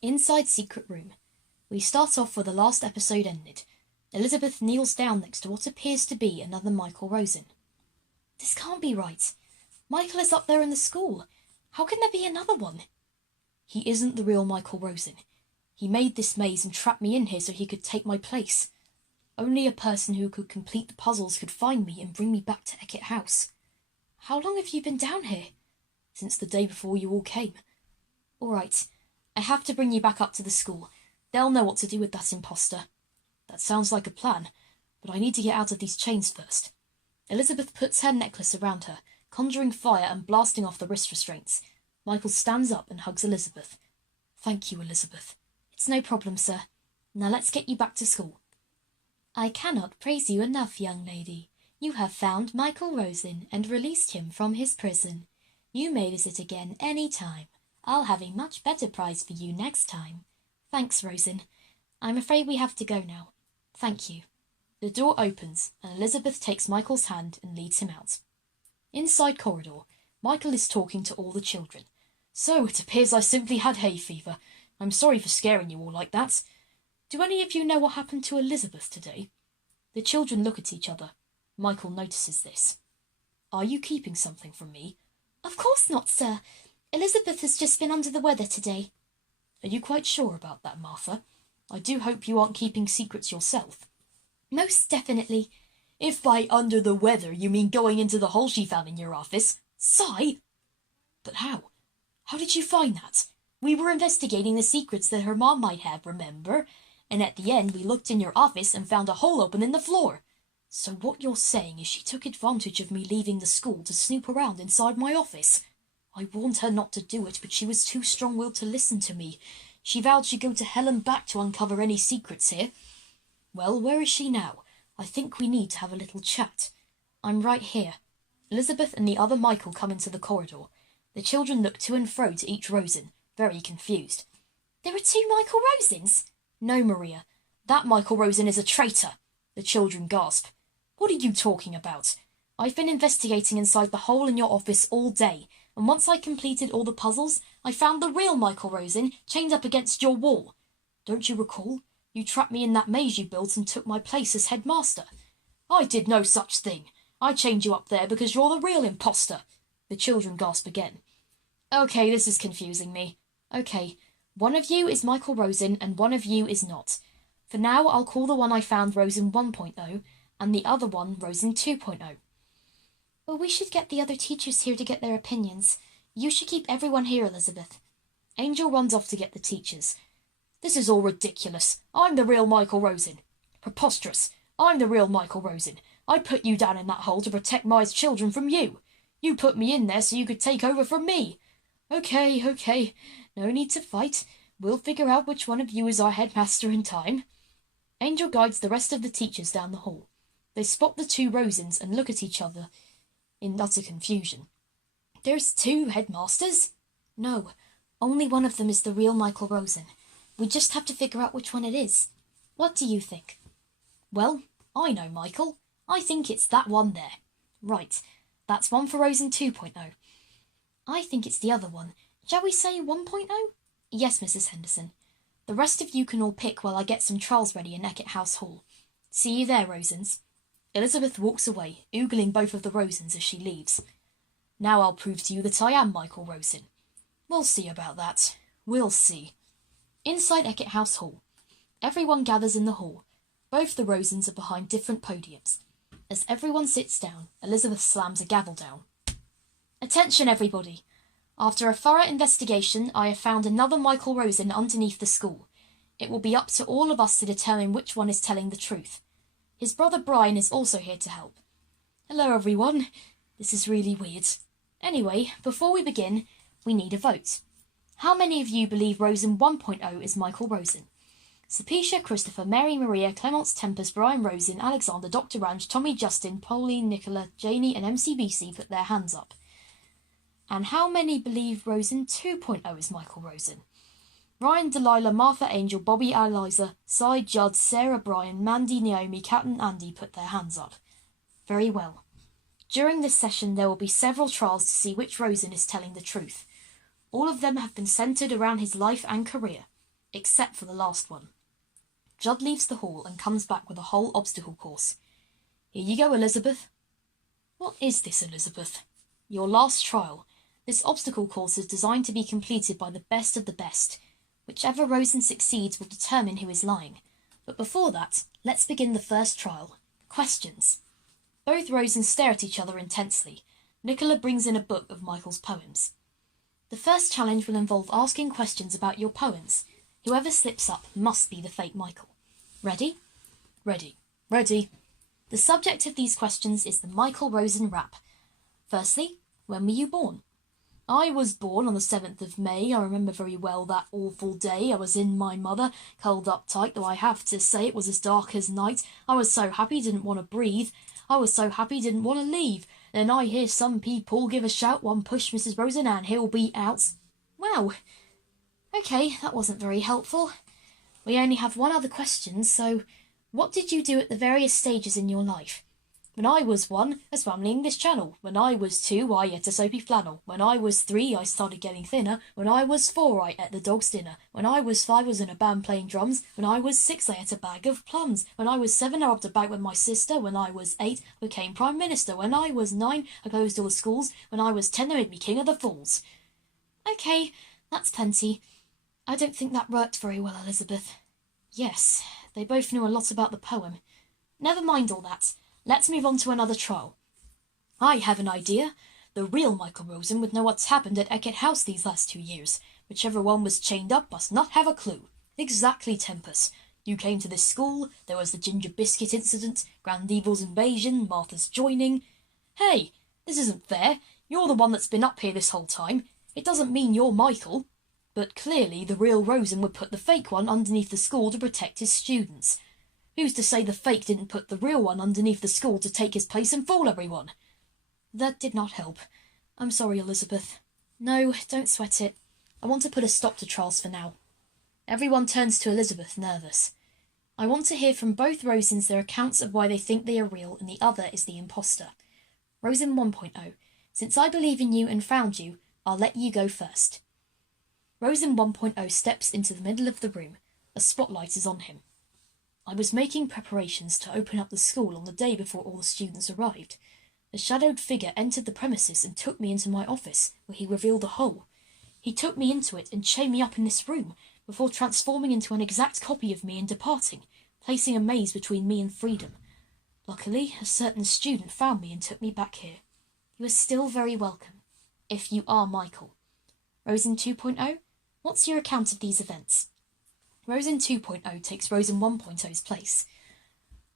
Inside Secret Room. We start off where the last episode ended. Elizabeth kneels down next to what appears to be another Michael Rosen. This can't be right. Michael is up there in the school. How can there be another one? He isn't the real Michael Rosen. He made this maze and trapped me in here so he could take my place. Only a person who could complete the puzzles could find me and bring me back to Eckett House. How long have you been down here? Since the day before you all came. All right. I have to bring you back up to the school. They'll know what to do with that imposter. That sounds like a plan, but I need to get out of these chains first. Elizabeth puts her necklace around her, conjuring fire and blasting off the wrist restraints. Michael stands up and hugs Elizabeth. Thank you, Elizabeth. It's no problem, sir. Now let's get you back to school. I cannot praise you enough, young lady. You have found Michael Rosen and released him from his prison. You may visit again any time. I'll have a much better prize for you next time. Thanks, Rosen. I'm afraid we have to go now. Thank you. The door opens, and Elizabeth takes Michael's hand and leads him out. Inside corridor, Michael is talking to all the children. So, it appears I simply had hay fever. I'm sorry for scaring you all like that. Do any of you know what happened to Elizabeth today? The children look at each other. Michael notices this. Are you keeping something from me? Of course not, sir. Elizabeth has just been under the weather today. Are you quite sure about that, Martha? I do hope you aren't keeping secrets yourself. Most definitely. If by under the weather you mean going into the hole she found in your office, sigh. But how? How did you find that? We were investigating the secrets that her mom might have, remember? And at the end we looked in your office and found a hole open in the floor. So what you're saying is she took advantage of me leaving the school to snoop around inside my office. I warned her not to do it, but she was too strong-willed to listen to me. She vowed she'd go to hell and back to uncover any secrets here. Well, where is she now? I think we need to have a little chat. I'm right here. Elizabeth and the other Michael come into the corridor. The children look to and fro to each Rosen, very confused. There are two Michael Rosens? No, Maria. That Michael Rosen is a traitor. The children gasp. What are you talking about? I've been investigating inside the hole in your office all day, and once I completed all the puzzles, I found the real Michael Rosen chained up against your wall. Don't you recall? You trapped me in that maze you built and took my place as headmaster. I did no such thing. I chained you up there because you're the real imposter. The children gasp again. Okay, this is confusing me. Okay, one of you is Michael Rosen and one of you is not. For now, I'll call the one I found Rosen 1.0 and the other one Rosen 2.0. Well, we should get the other teachers here to get their opinions. You should keep everyone here, Elizabeth. Angel runs off to get the teachers. This is all ridiculous. I'm the real Michael Rosen. Preposterous. I'm the real Michael Rosen. I put you down in that hole to protect my children from you. You put me in there so you could take over from me. Okay. No need to fight. We'll figure out which one of you is our headmaster in time. Angel guides the rest of the teachers down the hall. They spot the two Rosens and look at each other in utter confusion. There's two headmasters? No, only one of them is the real Michael Rosen. We just have to figure out which one it is. What do you think? Well, I know, Michael. I think it's that one there. Right, that's one for Rosen 2.0. I think it's the other one. Shall we say 1.0? Yes, Mrs. Henderson. The rest of you can all pick while I get some trials ready in Eckett House Hall. See you there, Rosens. Elizabeth walks away, oogling both of the Rosens as she leaves. Now I'll prove to you that I am Michael Rosen. We'll see about that. We'll see. Inside Eckett House Hall. Everyone gathers in the hall. Both the Rosens are behind different podiums. As everyone sits down, Elizabeth slams a gavel down. Attention, everybody. After a thorough investigation, I have found another Michael Rosen underneath the school. It will be up to all of us to determine which one is telling the truth. His brother Brian is also here to help. Hello, everyone. This is really weird. Anyway, before we begin, we need a vote. How many of you believe Rosen 1.0 is Michael Rosen? Sapisha, Christopher, Mary, Maria, Clemence, Tempest, Brian, Rosen, Alexander, Dr. Ranch, Tommy, Justin, Pauline, Nicola, Janie, and MCBC put their hands up. And how many believe Rosen 2.0 is Michael Rosen? Ryan, Delilah, Martha, Angel, Bobby, Eliza, Cy, Judd, Sarah, Brian, Mandy, Naomi, Kat and Andy put their hands up. Very well. During this session there will be several trials to see which Rosen is telling the truth. All of them have been centred around his life and career. except for the last one. Judd leaves the hall and comes back with a whole obstacle course. Here you go, Elizabeth. What is this, Elizabeth? Your last trial. This obstacle course is designed to be completed by the best of the best. Whichever Rosen succeeds will determine who is lying. But before that, let's begin the first trial. Questions. Both Rosens stare at each other intensely. Nicola brings in a book of Michael's poems. The first challenge will involve asking questions about your poems. Whoever slips up must be the fake Michael. Ready? Ready. Ready. The subject of these questions is the Michael Rosen rap. Firstly, when were you born? I was born on the 7th of May. I remember very well that awful day. I was in my mother, curled up tight, though I have to say it was as dark as night. I was so happy, didn't want to breathe. I was so happy, didn't want to leave. Then I hear some people give a shout, one push Mrs. Rosen and he'll be out. Wow. Okay, that wasn't very helpful. We only have one other question, so what did you do at the various stages in your life? When I was 1, I swam the English Channel. When I was 2, I ate a soapy flannel. When I was 3, I started getting thinner. When I was 4, I ate the dog's dinner. When I was 5, I was in a band playing drums. When I was 6, I ate a bag of plums. When I was 7, I robbed a bank with my sister. When I was 8, I became Prime Minister. When I was 9, I closed all the schools. When I was 10, they made me King of the Fools. Okay, that's plenty. I don't think that worked very well, Elizabeth. Yes, they both knew a lot about the poem. Never mind all that. Let's move on to another trial. I have an idea. The real Michael Rosen would know what's happened at Eckett House these last 2 years. Whichever one was chained up must not have a clue. Exactly, Tempus. You came to this school, there was the ginger biscuit incident, Grand Evil's invasion, Martha's joining. Hey, this isn't fair. You're the one that's been up here this whole time. It doesn't mean you're Michael. But clearly the real Rosen would put the fake one underneath the school to protect his students. Who's to say the fake didn't put the real one underneath the school to take his place and fool everyone? That did not help. I'm sorry, Elizabeth. No, don't sweat it. I want to put a stop to trials for now. Everyone turns to Elizabeth, nervous. I want to hear from both Rosens their accounts of why they think they are real and the other is the imposter. Rosen 1.0. Since I believe in you and found you, I'll let you go first. Rosen 1.0 steps into the middle of the room. A spotlight is on him. I was making preparations to open up the school on the day before all the students arrived. A shadowed figure entered the premises and took me into my office, where he revealed a hole. He took me into it and chained me up in this room, before transforming into an exact copy of me and departing, placing a maze between me and freedom. Luckily, a certain student found me and took me back here. You are still very welcome, if you are Michael. Rosen 2.0, what's your account of these events? Rosen 2.0 takes Rosen 1.0's place.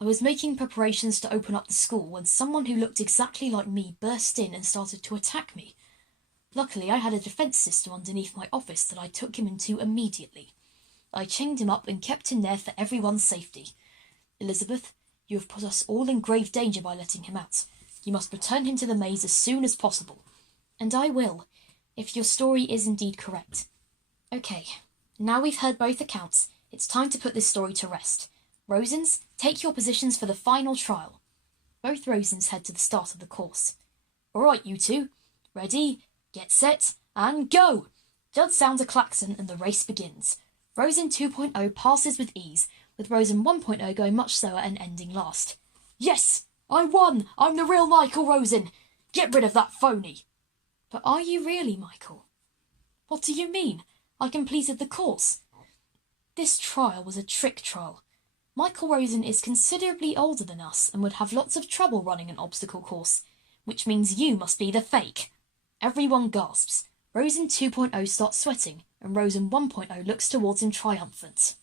I was making preparations to open up the school when someone who looked exactly like me burst in and started to attack me. Luckily, I had a defence system underneath my office that I took him into immediately. I chained him up and kept him there for everyone's safety. Elizabeth, you have put us all in grave danger by letting him out. You must return him to the maze as soon as possible. And I will, if your story is indeed correct. Okay. Now we've heard both accounts, it's time to put this story to rest. Rosens, take your positions for the final trial. Both Rosens head to the start of the course. All right, you two. Ready, get set, and go! Judd sounds a klaxon and the race begins. Rosen 2.0 passes with ease, with Rosen 1.0 going much slower and ending last. Yes! I won! I'm the real Michael Rosen! Get rid of that phony! But are you really, Michael? What do you mean? I completed the course. This trial was a trick trial. Michael Rosen is considerably older than us and would have lots of trouble running an obstacle course, which means you must be the fake. Everyone gasps. Rosen 2.0 starts sweating, and Rosen 1.0 looks towards him triumphant.